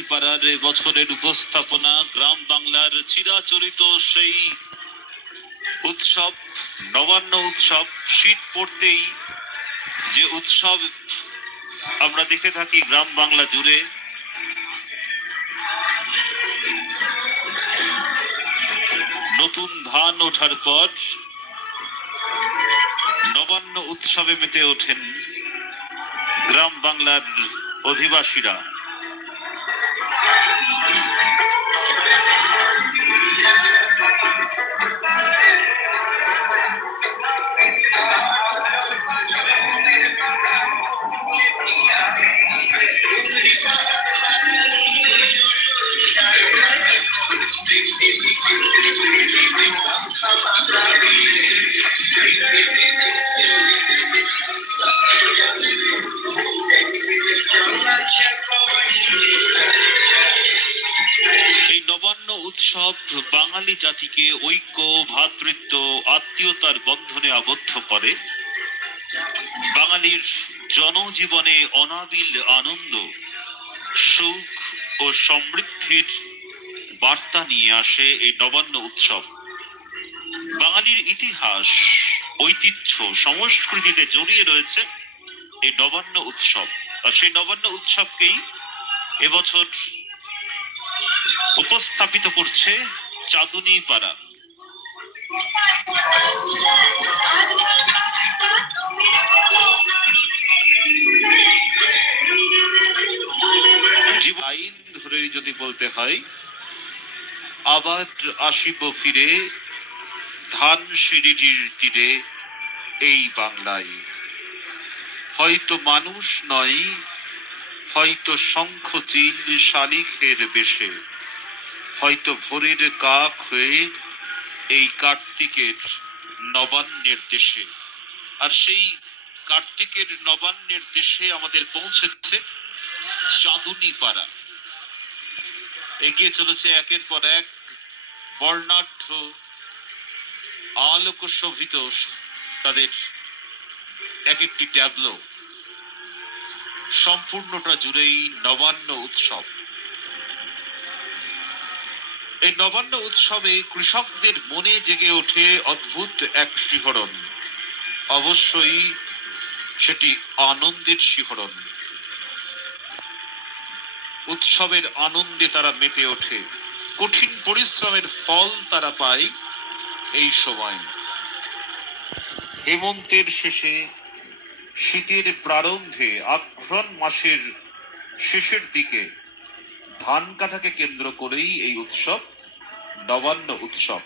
চাঁদুনি পাড়ার বছরের উপস্থাপনা গ্রাম বাংলার চিরাচরিত সেই উৎসব, নবান্ন উৎসব। শীত পড়তেই যে উৎসব আমরা দেখে থাকি গ্রাম বাংলা জুড়ে, নতুন ধান ওঠার পর নবান্ন উৎসবে মেতে ওঠেন গ্রাম বাংলার অধিবাসীরা। এই নবান্ন উৎসব বাঙালি জাতিকে ঐক্য, ভ্রাতৃত্ব, আত্মীয়তার বন্ধনে আবদ্ধ করে। বাঙালির জনজীবনে অনাবিল আনন্দ, সুখ ও সমৃদ্ধির বার্তা নিয়ে আসে এই নবান্ন উৎসব। বাঙালির ইতিহাস, ঐতিহ্য, সংস্কৃতিতে জড়িয়ে রয়েছে এই নবান্ন উৎসব। আর সেই নবান্ন উৎসবকেই এবছর উপস্থাপিত করছে চাঁদুনি পাড়া। আইন ধরে যদি বলতে হয়, আবার আসিব ফিরে ধান সিঁড়িটির তীরে এই বাংলায়। হয়তো মানুষ নয়, হয়তো শঙ্খচিল শালিখের বেশে, হয়তো ভোরের কাক হয়ে এই কার্তিকের নবান্নের দেশে। আর সেই কার্তিকের নবান্নের দেশে আমাদের পৌঁছেছে চাঁদুনি পাড়া। এগিয়ে চলেছে একের পর এক বর্ণাঢ্য আলোক শোভিত তাদের এক একটি ট্যাবলো। সম্পূর্ণটা জুড়েই নবান্ন উৎসব। এই নবান্ন উৎসবে কৃষকদের মনে জেগে ওঠে অদ্ভুত এক শিহরণ। অবশ্যই সেটি আনন্দের শিহরণ। উৎসবের আনন্দে তারা মেতে ওঠে। কঠিন পরিশ্রমের ফল তারা পায় এই সময়। হেমন্তের শেষে, শীতের প্রারম্ভে, আঘ্রাণ মাসের শেষের দিকে ধান কাটাকে কেন্দ্র করেই এই উৎসব, নবান্ন উৎসব।